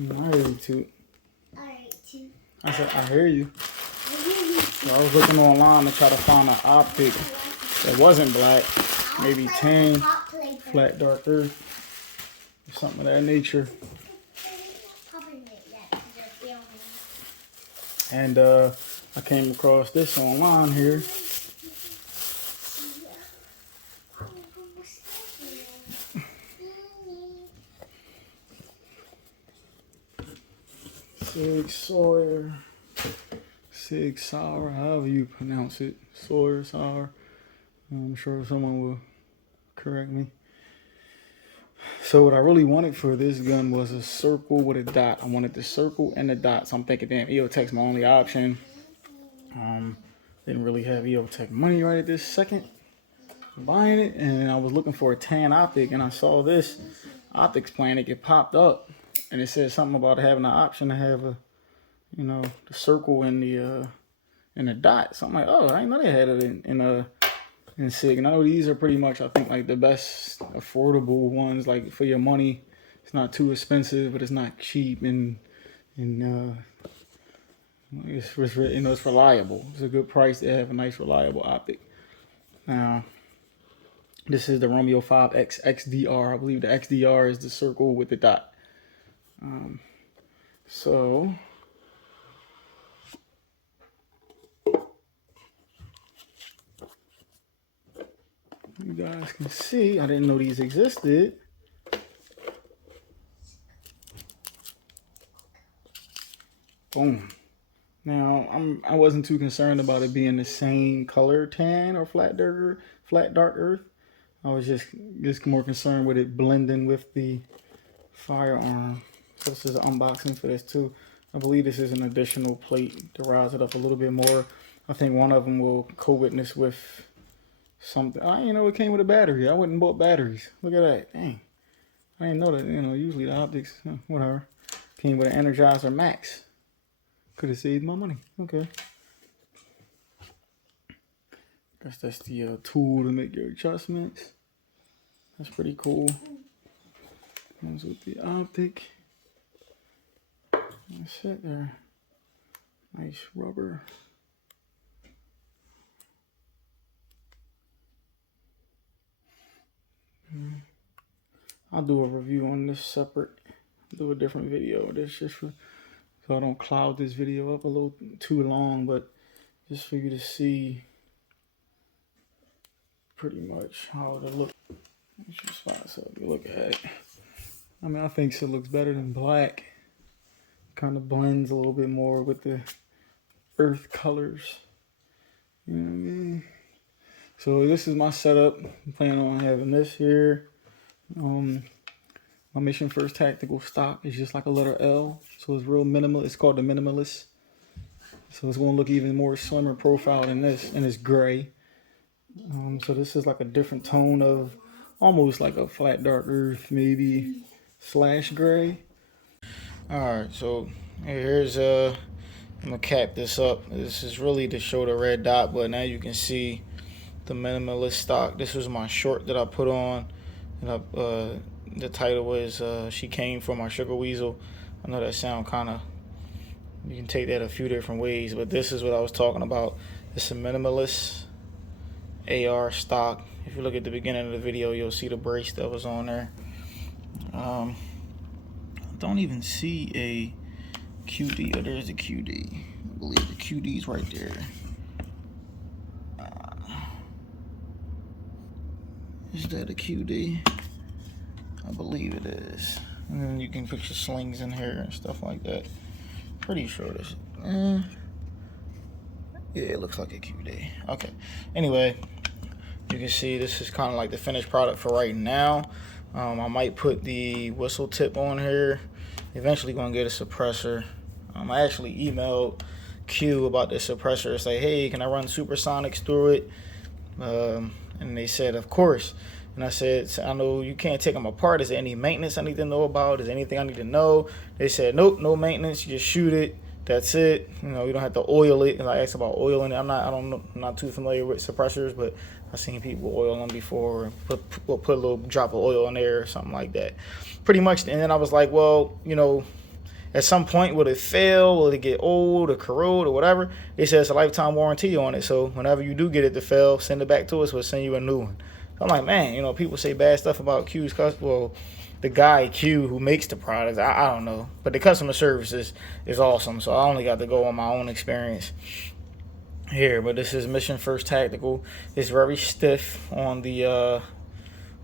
I hear you too. Alright, too. I said, I hear you. So I was looking online to try to find an optic that wasn't black, maybe tan, flat dark earth, or something of that nature. And I came across this online here. Sig Sauer, however you pronounce it. Sawyer, Sauer. I'm sure someone will correct me. So what I really wanted for this gun was a circle with a dot. I wanted the circle and the dot. So I'm thinking, damn, EOTech's my only option. Didn't really have EOTech money right at this second buying it, and I was looking for a tan optic, and I saw this optics plan. It popped up, and it said something about having an option to have a, you know, the circle and the dot. So I'm like, oh, I didn't know they had it in Sig. And I know these are pretty much, I think, like the best affordable ones, like for your money. It's not too expensive, but it's not cheap, and it's you know, it's reliable. It's a good price to have a nice reliable optic. Now, this is the Romeo 5X XDR. I believe the XDR is the circle with the dot. So you guys can see, I didn't know these existed. Boom. Now, I wasn't too concerned about it being the same color tan or flat dark earth. I was just more concerned with it blending with the firearm. So this is an unboxing for this too. I believe this is an additional plate to rise it up a little bit more. I think one of them will co-witness with something. I didn't know it came with a battery. I went and bought batteries. Look at that. Dang. I didn't know that. You know, usually the optics, whatever, came with an Energizer Max. Could have saved my money. Okay. Guess that's the tool to make your adjustments. That's pretty cool. Comes with the optic. That's it there. Nice rubber. I'll do a review on this separate. I'll do a different video. This just for, so I don't cloud this video up a little too long, but just for you to see pretty much how it looks. What's your spot? So if you look at it, I mean, I think it looks better than black. Kind of blends a little bit more with the earth colors. You know what I mean? So this is my setup. I'm planning on having this here. My Mission First Tactical stock is just like a letter L. So it's real minimal. It's called the Minimalist. So it's going to look even more slimmer profile than this, and it's gray. So this is like a different tone of almost like a flat dark earth, maybe slash gray. All right, so here's I'm gonna cap this up. This is really to show the red dot, but now you can see the Minimalist stock. This was my short that I put on, and the title was "She Came for My Sugar Weasel." I know that sound kind of, you can take that a few different ways, but this is what I was talking about. It's a Minimalist AR stock. If you look at the beginning of the video, you'll see the brace that was on there. I don't even see a QD. Oh, there's a QD. I believe the QD's right there. Is that a QD? I believe it is. And then you can put your slings in here and stuff like that. Pretty sure this. Yeah, it looks like a QD. Okay. Anyway, you can see this is kind of like the finished product for right now. I might put the whistle tip on here. Eventually gonna get a suppressor. I actually emailed Q about the suppressor and say, hey, can I run supersonics through it? And they said, of course. And I said, I know you can't take them apart. Is there any maintenance I need to know about? Is there anything I need to know? They said, nope, no maintenance. You just shoot it, That's it. You know, you don't have to oil it. And I asked about oiling it. I'm not too familiar with suppressors, but I've seen people oil them before and put a little drop of oil in there or something like that. Pretty much. And then I was like, well, you know, at some point, will it fail? Will it get old or corrode or whatever? They said it's a lifetime warranty on it. So whenever you do get it to fail, send it back to us. We'll send you a new one. So I'm like, man, you know, people say bad stuff about Q's. Well, the guy Q who makes the products, I don't know. But the customer service is awesome. So I only got to go on my own experience here. But this is Mission First Tactical. It's very stiff on the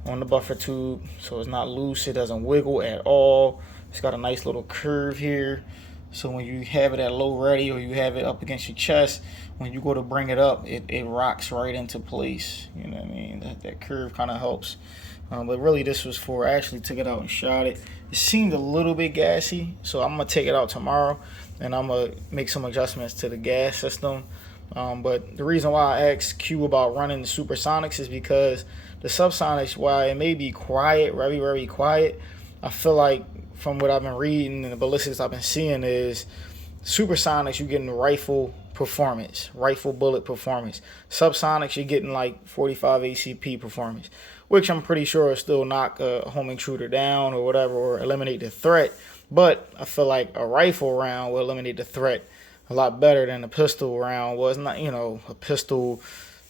buffer tube, so it's not loose. It doesn't wiggle at all. It's got a nice little curve here, so when you have it at low ready or you have it up against your chest, when you go to bring it up, it rocks right into place. You know what I mean? That curve kind of helps. But really, this was for, I actually took it out and shot it. It seemed a little bit gassy, so I'm gonna take it out tomorrow and I'm gonna make some adjustments to the gas system. But the reason why I asked Q about running the supersonics is because the subsonics, while it may be quiet, very, very quiet, I feel like from what I've been reading and the ballistics I've been seeing is supersonics, you're getting rifle performance, rifle bullet performance. Subsonics, you're getting like 45 ACP performance, which I'm pretty sure will still knock a home intruder down or whatever, or eliminate the threat. But I feel like a rifle round will eliminate the threat a lot better than a pistol round was. Not, you know, a pistol,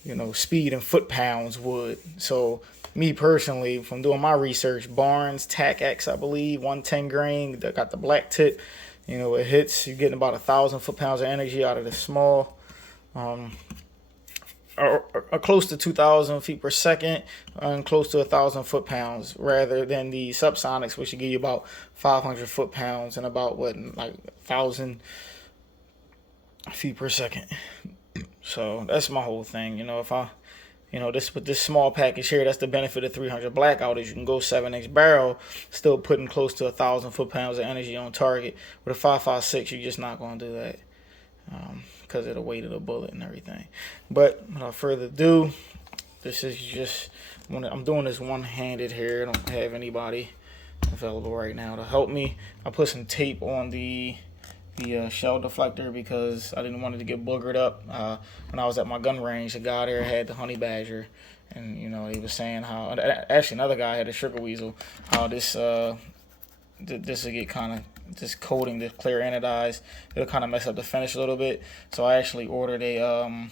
you know, speed in foot-pounds would. So me personally, from doing my research, Barnes TAC-X, I believe, 110 grain, that got the black tip. You know, it hits, you're getting about 1,000 foot-pounds of energy out of the small. Or close to 2,000 feet per second and close to 1,000 foot-pounds, rather than the subsonics, which should give you about 500 foot-pounds and about, what, like 1,000 feet per second. So that's my whole thing. You know, if I, you know, this with this small package here, that's the benefit of 300 blackout is you can go 7x barrel, still putting close to 1,000 foot-pounds of energy on target. With a 5.56, you're just not going to do that because of the weight of the bullet and everything. But without further ado, this is just, I'm doing this one-handed here. I don't have anybody available right now to help me. I put some tape on the shell deflector because I didn't want it to get boogered up. When I was at my gun range, the guy there had the honey badger, and you know, he was saying how, actually another guy had a sugar weasel, how this will get kind of, this coating, the clear anodized, it'll kind of mess up the finish a little bit. So I actually ordered a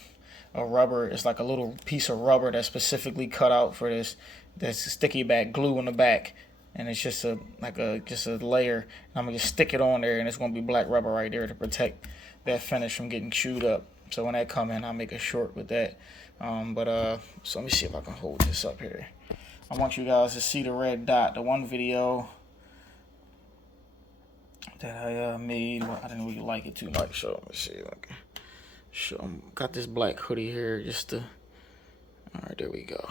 rubber. It's like a little piece of rubber that's specifically cut out for this. That's sticky back glue in the back. And it's just a layer. And I'm gonna just stick it on there, and it's gonna be black rubber right there to protect that finish from getting chewed up. So when that come in, I'll make a short with that. So let me see if I can hold this up here. I want you guys to see the red dot. The one video that I made, I didn't really like it too much. So let me see. Okay. Got this black hoodie here just to. All right, there we go.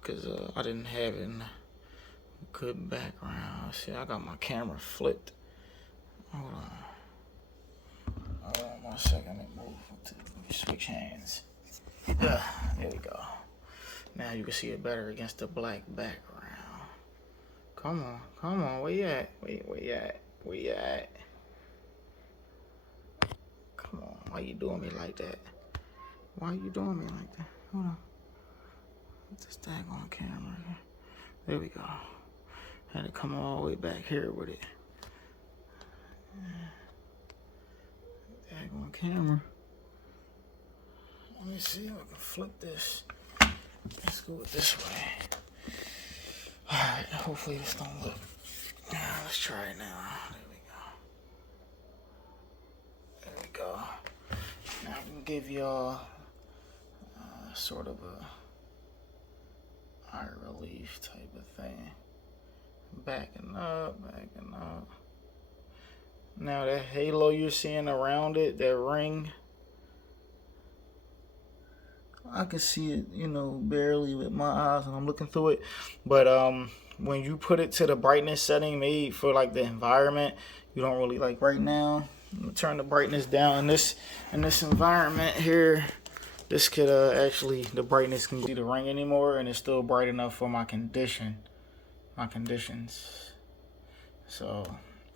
Because I didn't have it in good background. See, I got my camera flipped. Hold on 1 second. Let me switch hands. There we go. Now you can see it better against the black background. Come on, where you at? Where you at? Come on, why you doing me like that? Hold on. This daggone camera. There we go. Had to come all the way back here with it. Daggone camera. Let me see if I can flip this. Let's go it this way. Alright, hopefully this don't look. Let's try it now. There we go. Now I'm gonna give y'all sort of a eye relief type of thing. Backing up. Now that halo you're seeing around it, that ring, I can see it, you know, barely with my eyes when I'm looking through it. But when you put it to the brightness setting made for like the environment, you don't really like right now. I'm gonna turn the brightness down in this environment here. This could actually, the brightness can see the ring anymore, and it's still bright enough for my conditions. So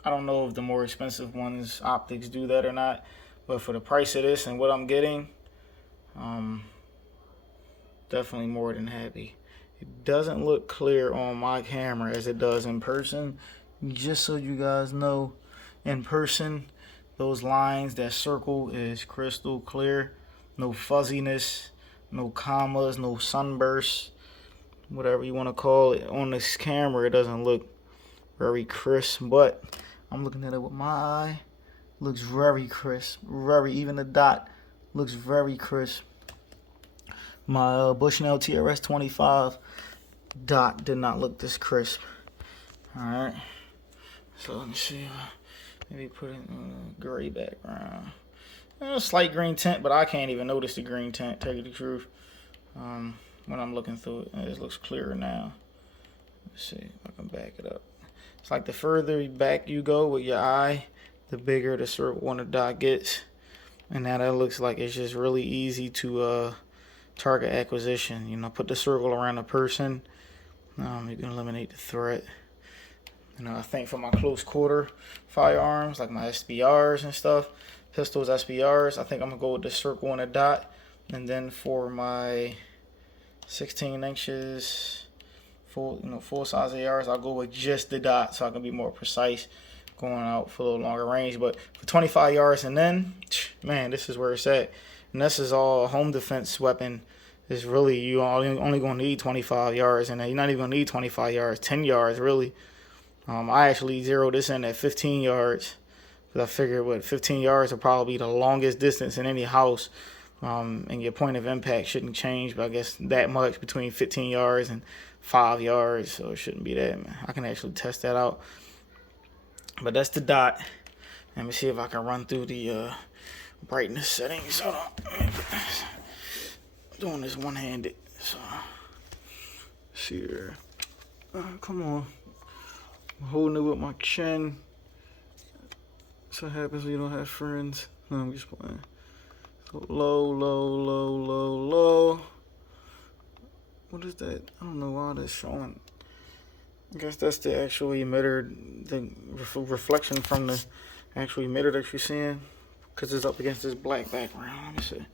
I don't know if the more expensive ones optics do that or not, but for the price of this and what I'm getting, definitely more than happy. It doesn't look clear on my camera as it does in person. Just so you guys know, in person, those lines, that circle is crystal clear. No fuzziness, no commas, no sunbursts, whatever you want to call it. On this camera, it doesn't look very crisp, but I'm looking at it with my eye. Looks very crisp, even the dot looks very crisp. My Bushnell TRS 25 dot did not look this crisp. Alright, so let me see, maybe put it in a gray background. A slight green tint, but I can't even notice the green tint, tell you the truth. When I'm looking through it, it looks clearer now. Let's see if I can back it up. It's like the further back you go with your eye, the bigger the circle on the dot gets. And now that looks like it's just really easy to target acquisition. You know, put the circle around a person. You can eliminate the threat. You know, I think for my close quarter firearms, like my SBRs and stuff, pistols, SBRs, I think I'm gonna go with the circle and a dot. And then for my 16 inches, full size ARs, I'll go with just the dot so I can be more precise going out for a little longer range. But for 25 yards and then, man, this is where it's at. And this is all a home defense weapon. It's really, you only going to need 25 yards, and you're not even going to need 25 yards, 10 yards really. I actually zeroed this in at 15 yards because I figured what 15 yards will probably be the longest distance in any house, and your point of impact shouldn't change, but I guess that much between 15 yards and 5 yards, so it shouldn't be that, man. I can actually test that out. But that's the dot. Let me see if I can run through the brightness settings. Hold on. Doing this one-handed, so see here. Come on. I'm holding it with my chin. That's what happens when you don't have friends. No, I'm just playing. So low, low, low, low, low. What is that? I don't know why that's showing. I guess that's the actual emitter, the reflection from the actual emitter that you're seeing, because it's up against this black background. Let me see.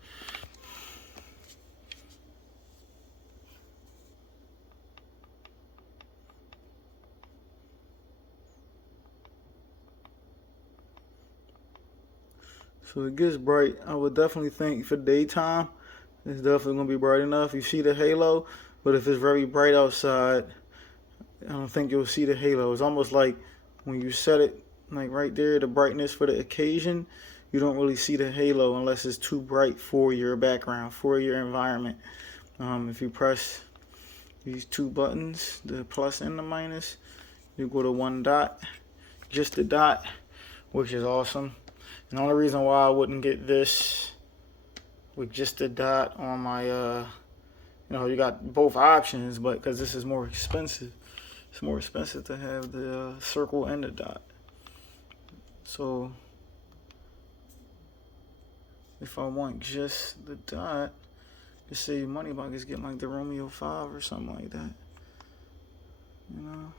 So it gets bright. I would definitely think for daytime, it's definitely going to be bright enough. You see the halo, but if it's very bright outside, I don't think you'll see the halo. It's almost like when you set it like right there, the brightness for the occasion, you don't really see the halo unless it's too bright for your background, for your environment. If you press these two buttons, the plus and the minus, you go to one dot, just the dot, which is awesome. And the only reason why I wouldn't get this with just the dot on my, you got both options, but because this is more expensive, it's more expensive to have the circle and the dot. So if I want just the dot to save money, I just get like the Romeo 5 or something like that. You know?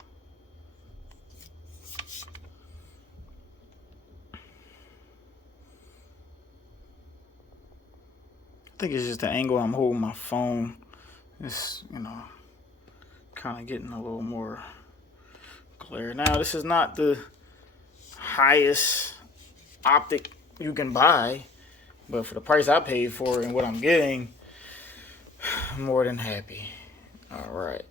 I think it's just the angle I'm holding my phone. It's, kind of getting a little more clear. Now, this is not the highest optic you can buy, but for the price I paid for it and what I'm getting, I'm more than happy. All right.